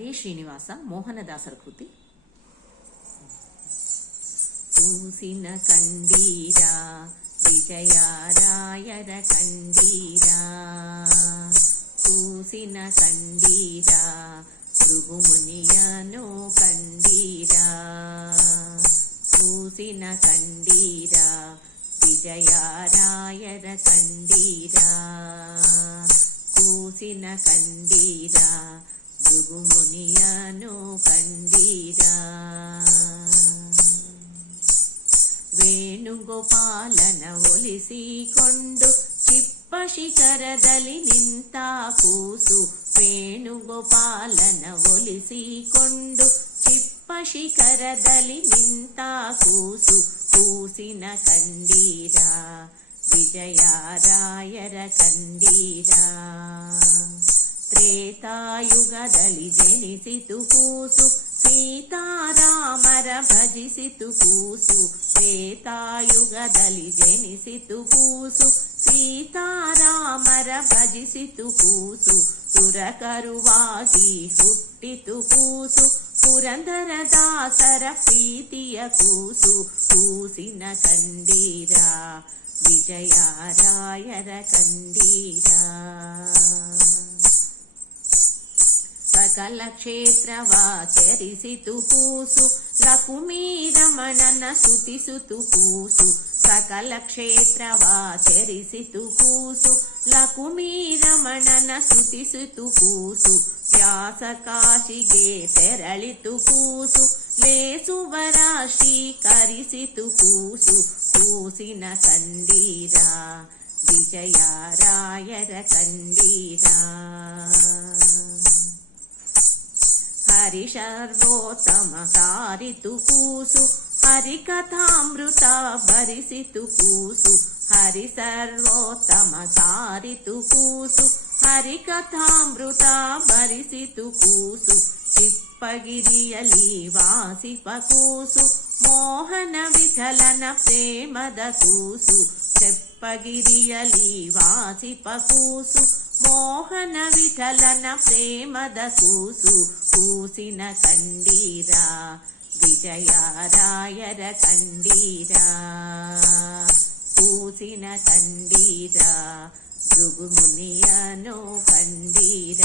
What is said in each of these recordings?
ಹರೇ ಶ್ರೀನಿವಾಸ ಮೋಹನದಾಸರ ಕೃತಿ. ಕೂಸಿನ ಕಂಡೀರ ವಿಜಯರಾಯರ ಕಂಡೀರ, ಕೂಸಿನ ಕಂಡೀರ ಭೃಗುಮುನಿಯನು ಕಂಡೀರ, ಕೂಸಿನ ಕಂಡೀರ ವಿಜಯರಾಯರ ಕಂಡೀರ, ಕೂಸಿನ ಕಂಡೀರ ಭೃಗುಮುನಿಯನು ಕಂಡೀರ. ವೇಣುಗೋಪಾಲನ ಒಲಿಸಿಕೊಂಡು ಚಿಪ್ಪ ಶಿಖರದಲ್ಲಿ ನಿಂತ ಕೂಸು, ವೇಣುಗೋಪಾಲನ ಒಲಿಸಿಕೊಂಡು ಚಿಪ್ಪ ಶಿಖರದಲ್ಲಿ ನಿಂತ ಕೂಸು, ಕೂಸಿನ ಕಂಡೀರ ವಿಜಯರಾಯರ ಕಂಡೀರ. ತ್ರೇತಾಯುಗದಲ್ಲಿ ಜನಿಸಿತು ಕೂಸು, ಸೀತಾರಾಮರ ಭಜಿಸಿತು ಕೂಸು, ತ್ರೇತಾಯುಗದಲ್ಲಿ ಜನಿಸಿತು ಕೂಸು, ಸೀತಾರಾಮರ ಭಜಿಸಿತು ಕೂಸು. ಸುರಕರುವಾಗಿ ಹುಟ್ಟಿತು ಕೂಸು, ಪುರಂದರದಾಸರ ಪ್ರೀತಿಯ ಕೂಸು, ಕೂಸಿನ ಕಂಡೀರ ವಿಜಯರಾಯರ ಕಂಡೀರ. ಸಕಲ ಕ್ಷೇತ್ರವ ಚರಿಸಿತು ಕೂಸು, ಲಕುಮೀ ರಮಣನ ಸ್ತುತಿಸುತು ಕೂಸು, ಸಕಲ ಕ್ಷೇತ್ರವ ಚರಿಸಿತು ಕೂಸು, ಲಕುಮೀ ರಮಣನ ಸ್ತುತಿಸಿತು ಕೂಸು. ವ್ಯಾಸ ಕಾಶಿಗೆ ತೆರಳಿತು ಕೂಸು, ಲೇಸುವರ ಶ್ರೀಕರಿಸಿತು ಕೂಸು, ಕೂಸಿನ ಕಂಡೀರ ವಿಜಯರಾಯರ ಕಂಡೀರ. ಹರಿಶರ್ವೋತ್ತಮ ಸಾರಿತು ಕೂಸು, ಹರಿಕಥಾಮೃತ ಭರಿಸಿತು ಕೂಸು, ಹರಿಸರ್ವೋತ್ತಮ ಸಾರಿತು ಕೂಸು, ಹರಿಕಥಾಮೃತ ಭರಿಸಿತು ಕೂಸು. ಚಿಪ್ಪಗಿರಿಯಲ್ಲಿ ವಾಸಿಪ ಕೂಸು, ಮೋಹನ ವಿಠಲನ ಪ್ರೇಮದ ಕೂಸು, ಚಿಪ್ಪಗಿರಿಯಲ್ಲಿ ವಾಸಿಪ ಕೂಸು, ಮೋಹನ ವಿಠಲನ ಪ್ರೇಮದ ಕೂಸು, ಕೂಸಿನ ಕಂಡೀರ ವಿಜಯರಾಯರ ಕಂಡೀರ. ಕೂಸಿನ ಕಂಡೀರ ಭೃಗುಮುನಿಯನು ಕಂಡೀರ.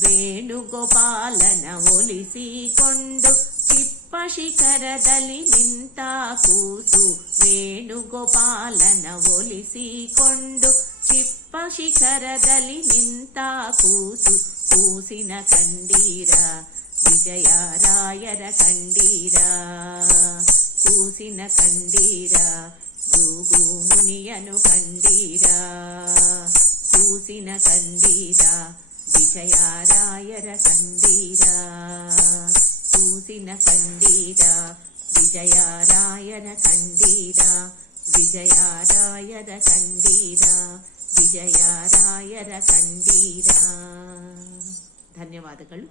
ವೇಣುಗೋಪಾಲನ ಒಲಿಸಿಕೊಂಡು ಚಿಪ್ಪ ಶಿಖರದಲ್ಲಿ ನಿಂತ ಕೂಸು, ವೇಣುಗೋಪಾಲನ ಒಲಿಸಿಕೊಂಡು ಚಿಪ್ಪ ಶಿಖರದಲ್ಲಿ ನಿಂತ ಕೂಸು, ಕೂಸಿನ ಕಂಡೀರ ವಿಜಯರಾಯರ ಕಂಡೀರ. ಕೂಸಿನ ಕಂಡೀರ ಭೃಗುಮುನಿಯನು ಕಂಡೀರ, ಕೂಸಿನ ಕಂಡೀರ ವಿಜಯರಾಯರ ಕಂಡೀರ. ಕೂಸಿನ ಕಂಡೀರ ವಿಜಯರಾಯರ ಕಂಡೀರ, ವಿಜಯರಾಯರ ಕಂಡೀರ, ವಿಜಯರಾಯರ ಕಂಡೀರ. ಧನ್ಯವಾದಗಳು.